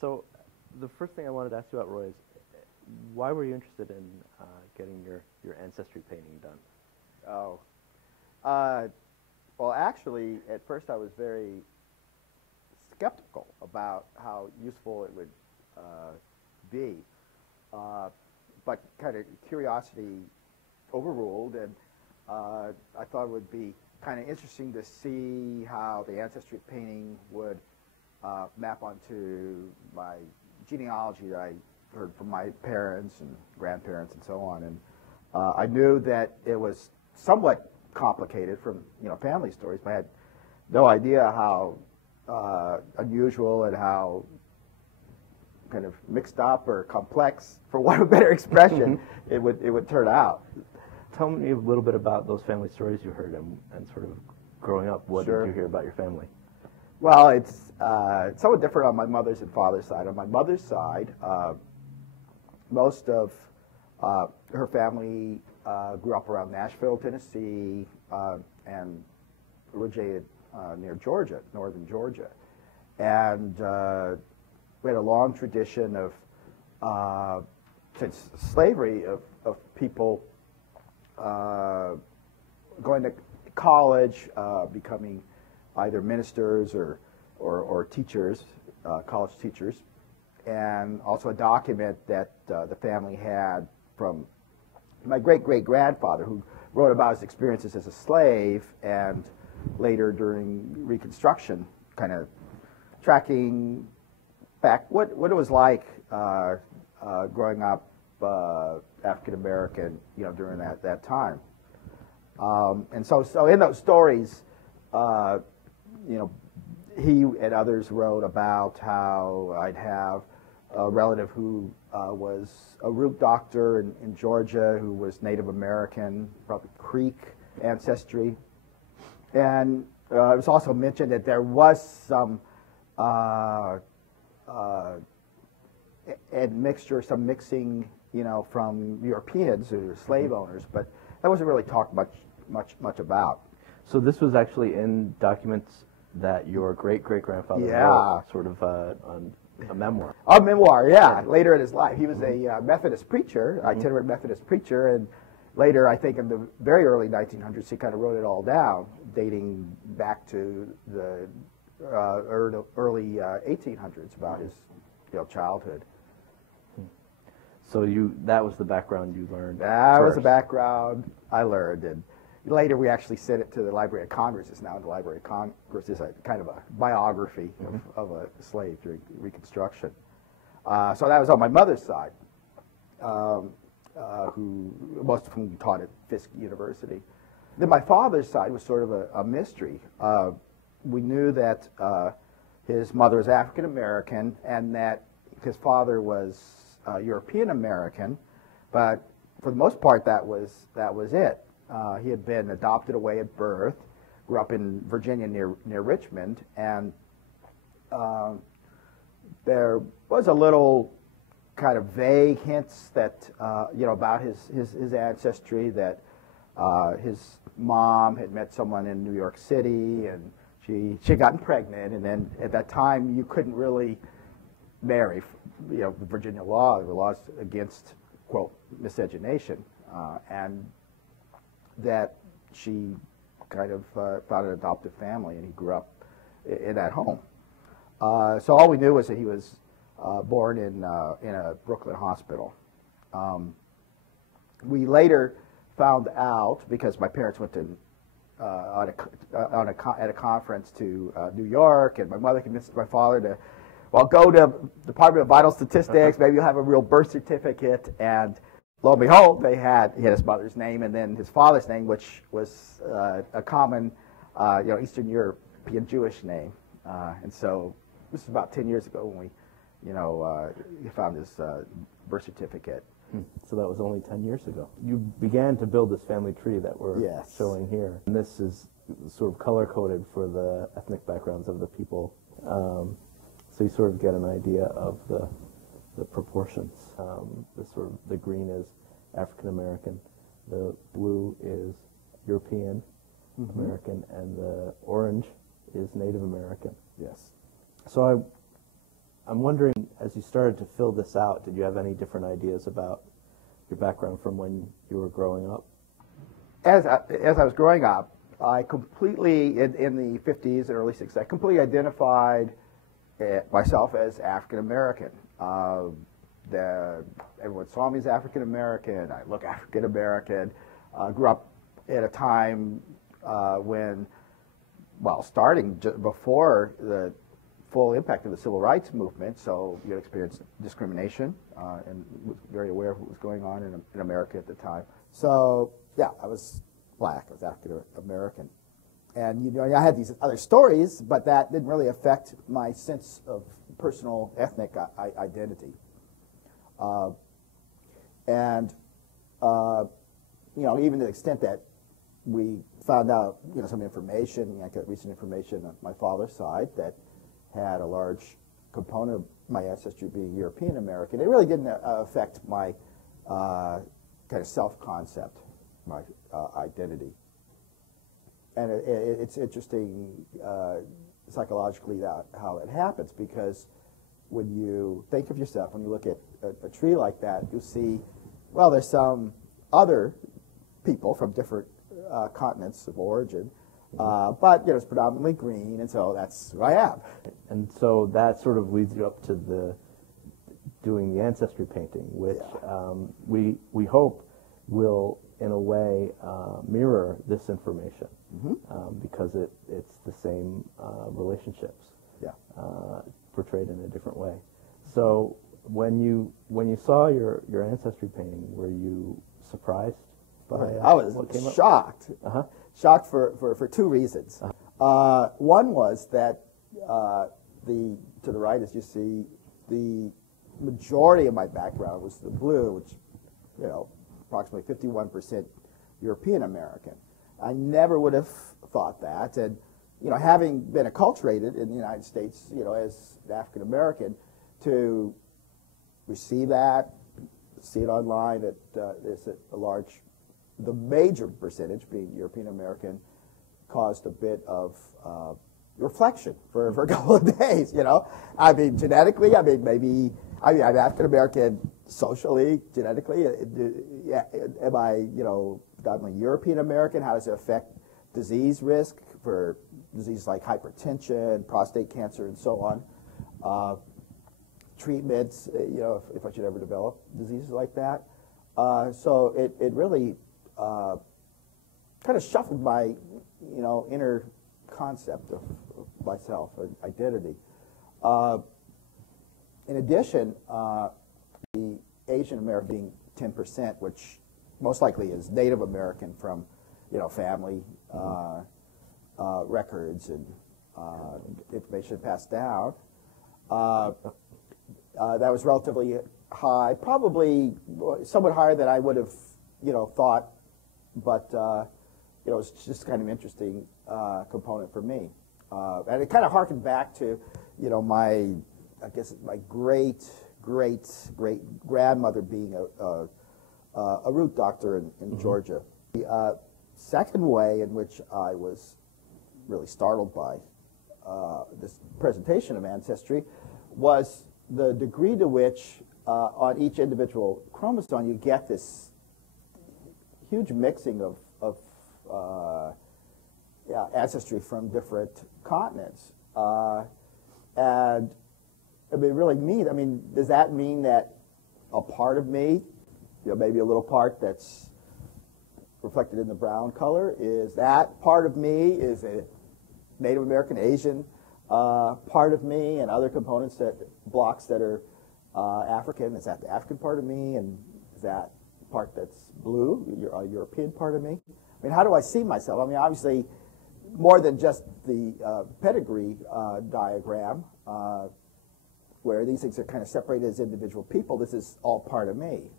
So the first thing I wanted to ask you about, Roy, is why were you interested in getting your ancestry painting done? Oh, well, actually, at first I was very skeptical about how useful it would be, but kind of curiosity overruled, and I thought it would be kind of interesting to see how the ancestry painting would map onto my genealogy that I heard from my parents and grandparents and so on. And I knew that it was somewhat complicated from family stories, but I had no idea how unusual and how kind of mixed up or complex, for want of a better expression, it would turn out. Tell me a little bit about those family stories you heard and sort of growing up. What Sure. did you hear about your family? Well, it's somewhat different on my mother's and father's side. On my mother's side, most of her family grew up around Nashville, Tennessee, and originated near Georgia, northern Georgia. And we had a long tradition of, since slavery, of people going to college, becoming either ministers or teachers, college teachers, and also a document that the family had from my great-great-grandfather, who wrote about his experiences as a slave and later during Reconstruction, kind of tracking back what it was like growing up African American, during that time. And so in those stories, he and others wrote about how I'd have a relative who was a root doctor in Georgia who was Native American, probably Creek ancestry. And it was also mentioned that there was some some mixing, from Europeans who were slave owners, but that wasn't really talked much about. So this was actually in documents that your great-great-grandfather wrote, sort of on a memoir. A memoir, yeah, later in his life. He was a Methodist preacher, itinerant Methodist preacher, and later, I think in the very early 1900s, he kind of wrote it all down, dating back to the early 1800s about his childhood. So that was the background you learned That first. was the background I learned, and later we actually sent it to the Library of Congress. It's now in the Library of Congress. It's a kind of a biography of a slave during Reconstruction. So that was on my mother's side, who most of whom taught at Fisk University. Then my father's side was sort of a mystery. We knew that his mother was African American and that his father was European American, but for the most part that was it. He had been adopted away at birth, grew up in Virginia near Richmond, and there was a little kind of vague hints that about his ancestry, that his mom had met someone in New York City and she had gotten pregnant, and then at that time you couldn't really marry, the Virginia law, the laws against, quote, miscegenation, and that she kind of found an adoptive family, and he grew up in that home. So all we knew was that he was born in a Brooklyn hospital. We later found out, because my parents went to at a conference to New York, and my mother convinced my father to, go to Department of Vital Statistics, maybe you'll have a real birth certificate, and lo and behold, he had his mother's name and then his father's name, which was a common, Eastern European Jewish name. And so this is about 10 years ago when we, found his birth certificate. So that was only 10 years ago. You began to build this family tree that we're showing here. And this is sort of color-coded for the ethnic backgrounds of the people. So you sort of get an idea of the proportions. The green is African American, the blue is European American, and the orange is Native American. Yes. So I'm wondering, as you started to fill this out, did you have any different ideas about your background from when you were growing up? As I was growing up, I completely, in the 50s and early 60s, I completely identified myself as African American. Everyone saw me as African American. I look African American. Grew up at a time when, well, starting before the full impact of the civil rights movement, so you had experienced discrimination and was very aware of what was going on in America at the time. So, yeah, I was black, I was African American. And, you know, I had these other stories, but that didn't really affect my sense of personal ethnic identity. You know, even to the extent that we found out, you know, some information, I got recent information on my father's side that had a large component of my ancestry being European American. It really didn't affect my kind of self-concept, my identity. And it's interesting psychologically how it happens, because when you think of yourself, when you look at a tree like that, you see, well, there's some other people from different continents of origin, but you know, it's predominantly green, and so that's who I am. And so that sort of leads you up to doing the ancestry painting, which we hope will, in a way, mirror this information, because it's the same relationships, portrayed in a different way. So when you saw your ancestry painting, were you surprised by I was shocked. Shocked for two reasons. One was that to the right, as you see, the majority of my background was the blue, which, you know, approximately 51% European American. I never would have thought that, and you know, having been acculturated in the United States, you know, as an African American, to receive that, see it online, there's a large, the major percentage being European American, caused a bit of reflection for a couple of days. You know, I mean, genetically, I mean, maybe I'm African American socially, genetically. Am I, you know, predominantly European American? How does it affect disease risk for diseases like hypertension, prostate cancer, and so on? Treatments, you know, if I should ever develop diseases like that. So it really kind of shuffled my, you know, inner concept of myself and identity. In addition, the Asian American being 10%, which most likely is Native American from, you know, family records and information passed down. That was relatively high, probably somewhat higher than I would have, you know, thought, but you know, it's just kind of interesting component for me, and it kind of harkened back to, you know, I guess my great grandmother being a root doctor in Georgia. The second way in which I was really startled by this presentation of ancestry was the degree to which on each individual chromosome you get this huge mixing of ancestry from different continents. And I mean, really mean, I mean, does that mean that a part of me, you know, maybe a little part that's reflected in the brown color, is that part of me is a Native American, Asian part of me, and other components, that blocks that are African? Is that the African part of me, and is that part that's blue, a European part of me? I mean, how do I see myself? I mean, obviously, more than just the pedigree diagram, where these things are kind of separated as individual people. This is all part of me.